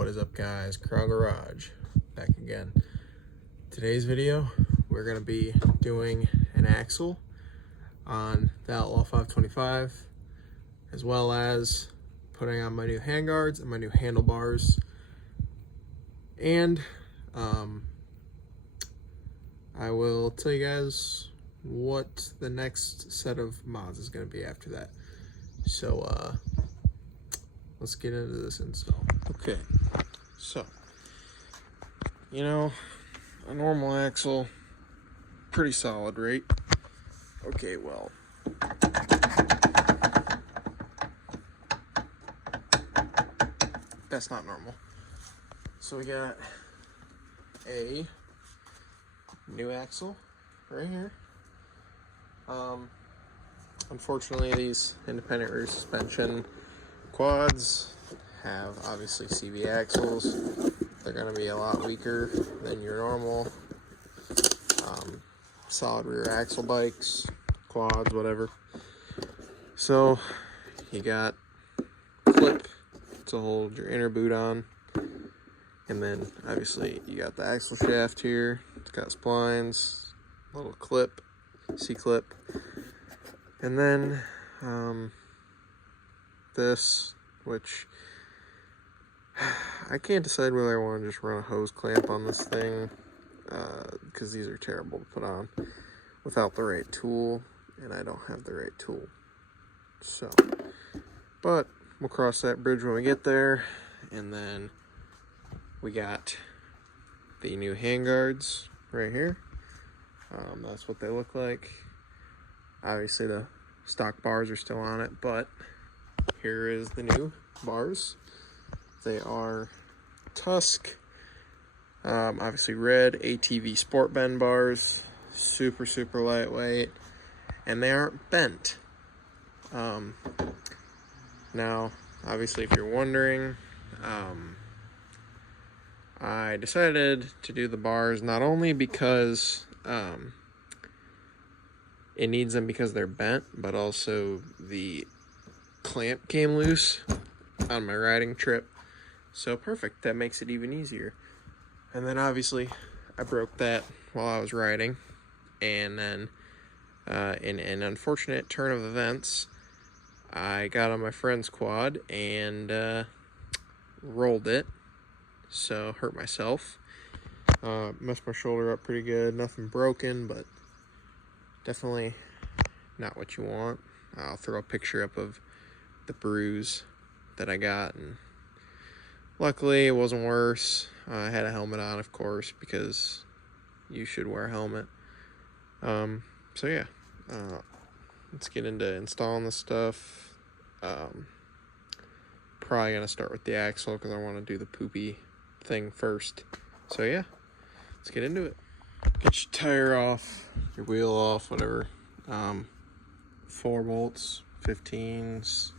What is up, guys? Crown Garage back again. Today's video, we're going to be doing an axle on the Outlaw 525, as well as putting on my new handguards and my new handlebars. And I will tell you guys what the next set of mods is going to be after that. So let's get into this install. Okay, so you know, a normal axle, pretty solid, right? Okay, well, that's not normal. So we got a new axle right here. Unfortunately, these independent rear suspension quads have obviously CV axles. They're going to be a lot weaker than your normal solid rear axle bikes, quads, whatever. So you got a clip to hold your inner boot on, and then obviously you got the axle shaft here. It's got splines, little clip, C-clip, and then this, which I can't decide whether I want to just run a hose clamp on this thing, because these are terrible to put on without the right tool, and I don't have the right tool. So, but we'll cross that bridge when we get there. And then we got the new handguards right here. That's what they look like. Obviously the stock bars are still on it, but here is the new bars. They are Tusk, obviously red ATV Sport Bend bars, super lightweight, and they aren't bent. Now, obviously, if you're wondering, I decided to do the bars not only because it needs them because they're bent, but also the clamp came loose on my riding trip. So perfect, that makes it even easier. And then obviously I broke that while I was riding, and then in an unfortunate turn of events, I got on my friend's quad and rolled it, so hurt myself. Messed my shoulder up pretty good. Nothing broken, but definitely not what you want. I'll throw a picture up of the bruise that I got, and luckily it wasn't worse. I had a helmet on, of course, because you should wear a helmet. So yeah, let's get into installing this stuff. Probably gonna start with the axle because I want to do the poopy thing first. So yeah, let's get into it. Get your tire off, your wheel off, whatever. 4 bolts, 15s,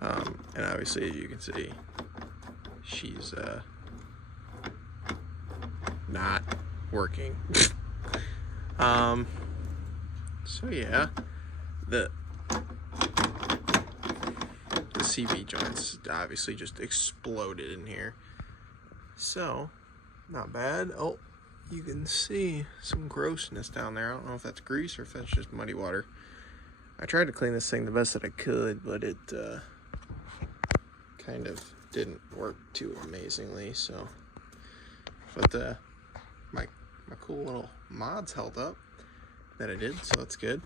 and obviously, as you can see, she's not working. So yeah, the CV joints obviously just exploded in here. So, not bad. Oh, you can see some grossness down there. I don't know if that's grease or if that's just muddy water. I tried to clean this thing the best that I could, but it kind of didn't work too amazingly. So, but my cool little mods held up that I did, so that's good.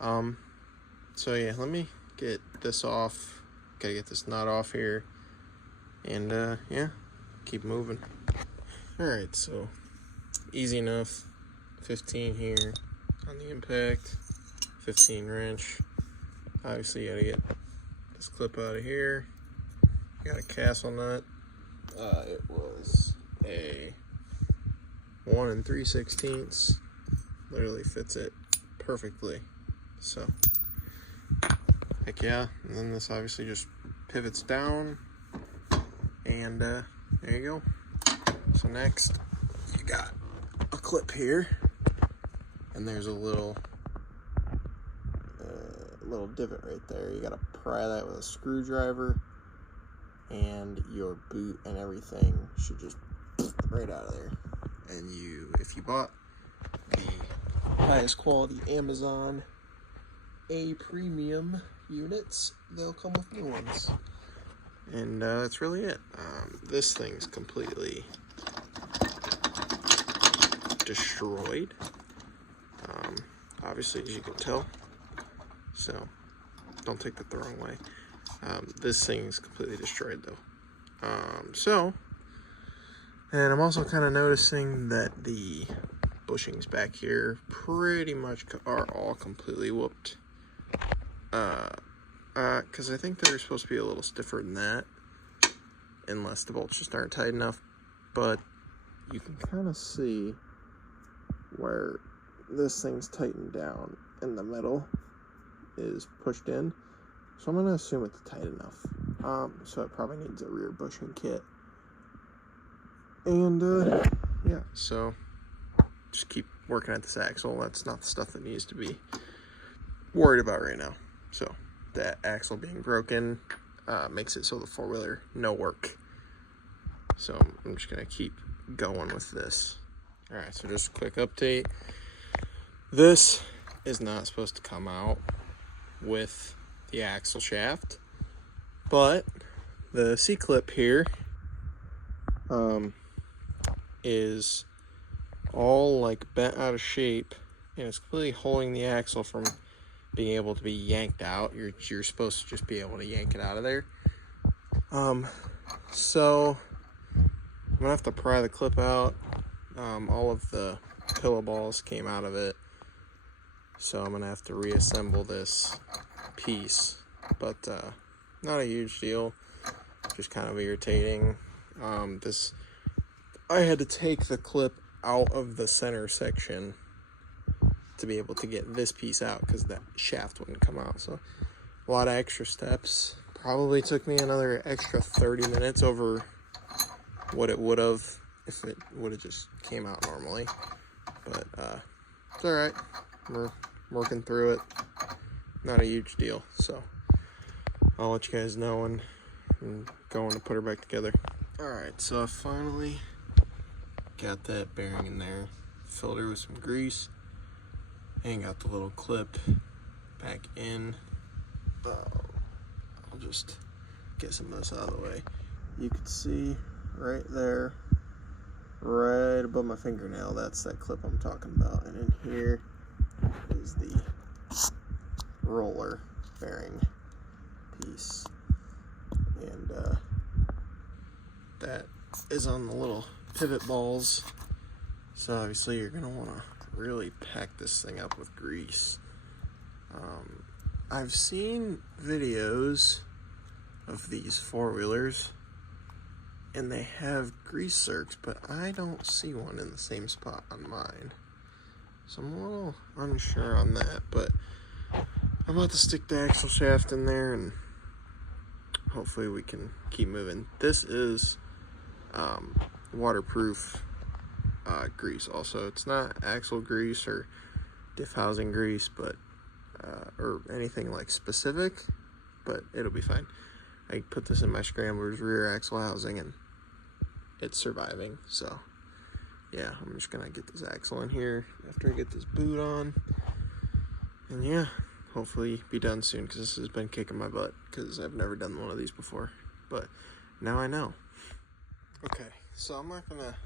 So yeah, let me get this off. Gotta get this nut off here, and yeah, keep moving. All right, so easy enough. 15 here on the impact, 15 wrench. Obviously, you gotta get this clip out of here. You got a castle nut. It was a 1 3/16. Literally fits it perfectly. So, heck yeah. And then this obviously just pivots down, and there you go. So next, you got a clip here, and there's a little divot right there. You gotta pry that with a screwdriver, and your boot and everything should just right out of there. And if you bought the highest quality Amazon A premium units, they'll come with new ones. And that's really it. This thing's completely destroyed, obviously, as you can tell, so don't take that the wrong way. This thing's completely destroyed though. And I'm also kind of noticing that the bushings back here pretty much are all completely whooped, because I think they're supposed to be a little stiffer than that, unless the bolts just aren't tight enough. But you can kind of see where this thing's tightened down and the metal is pushed in, so I'm going to assume it's tight enough. So it probably needs a rear bushing kit. And yeah, so just keep working at this axle. That's not the stuff that needs to be worried about right now. So that axle being broken makes it so the four-wheeler no work. So I'm just going to keep going with this. Alright, so just a quick update. This is not supposed to come out with the axle shaft, but the C-clip here is all like bent out of shape, and it's completely holding the axle from being able to be yanked out. You're supposed to just be able to yank it out of there. So I'm gonna have to pry the clip out. All of the pillow balls came out of it, so I'm gonna have to reassemble this piece, but not a huge deal, just kind of irritating. I had to take the clip out of the center section to be able to get this piece out because that shaft wouldn't come out. So a lot of extra steps. Probably took me another extra 30 minutes over what it would have if it would have just came out normally. But it's all right. We're working through it. Not a huge deal. So I'll let you guys know when I'm going to put her back together. All right, so I finally got that bearing in there, filled her with some grease, and got the little clip back in. I'll just get some of this out of the way. You can see right there, right above my fingernail, that's that clip I'm talking about. And in here is the roller bearing piece. And that is on the little pivot balls. So obviously you're gonna want to really pack this thing up with grease. I've seen videos of these four-wheelers and they have grease zerks, but I don't see one in the same spot on mine. So I'm a little unsure on that, but I'm about to stick the axle shaft in there and hopefully we can keep moving. This is waterproof grease also. It's not axle grease or diff housing grease, but or anything like specific, but it'll be fine. I put this in my Scrambler's rear axle housing and it's surviving. So yeah, I'm just gonna get this axle in here after I get this boot on, and yeah, hopefully be done soon, because this has been kicking my butt because I've never done one of these before, but now I know. Okay, so I'm not gonna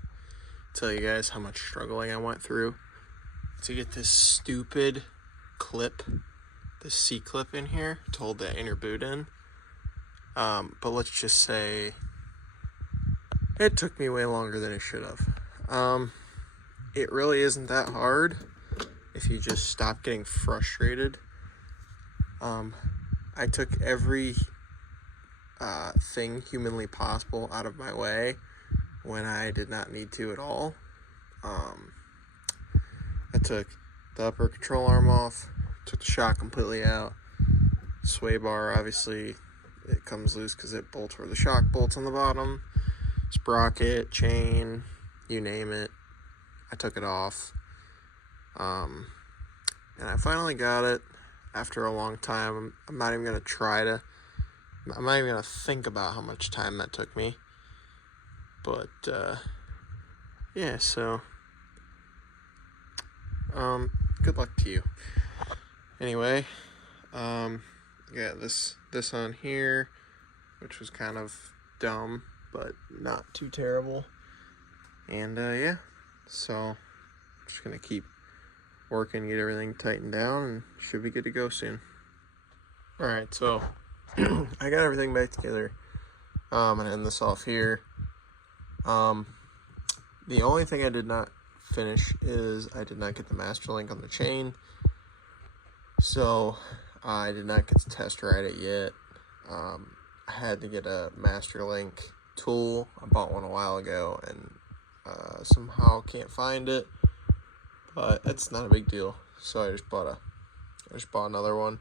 tell you guys how much struggling I went through to get this stupid clip, this C-clip in here to hold that inner boot in. But let's just say it took me way longer than it should have. It really isn't that hard if you just stop getting frustrated. I took every thing humanly possible out of my way when I did not need to at all. I took the upper control arm off, took the shock completely out. Sway bar, obviously, it comes loose because it bolts where the shock bolts on the bottom. Sprocket, chain, you name it. I took it off. And I finally got it after a long time. I'm not even going to try to I'm not even gonna think about how much time that took me. But yeah, so good luck to you. Anyway, yeah, this on here, which was kind of dumb, but not too terrible. And yeah, so I'm just gonna keep working, get everything tightened down, and should be good to go soon. All right, so I got everything back together. I'm gonna end this off here. The only thing I did not finish is I did not get the master link on the chain, so I did not get to test ride it yet. I had to get a master link tool. I bought one a while ago and somehow can't find it, but it's not a big deal. So I just bought another one,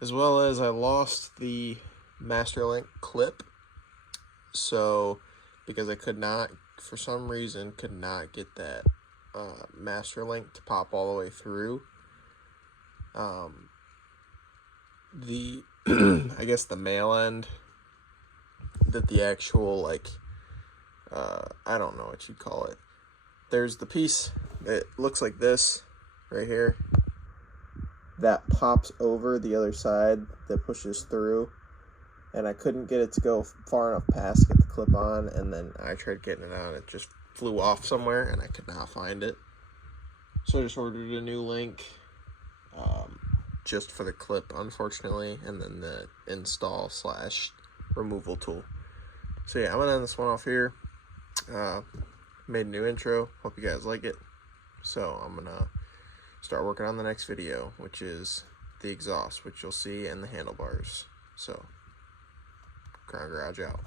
as well as I lost the master link clip. So because I could not, for some reason, could not get that master link to pop all the way through. The I guess the male end, that the actual, like, I don't know what you'd call it. There's the piece that looks like this right here that pops over the other side that pushes through, and I couldn't get it to go far enough past to get the clip on, and then I tried getting it on, it just flew off somewhere and I could not find it. So I just ordered a new link just for the clip, unfortunately, and then the install / removal tool. So yeah, I'm gonna end this one off here. Made a new intro, hope you guys like it. So I'm gonna start working on the next video, which is the exhaust, which you'll see, and the handlebars. So Crown Garage out.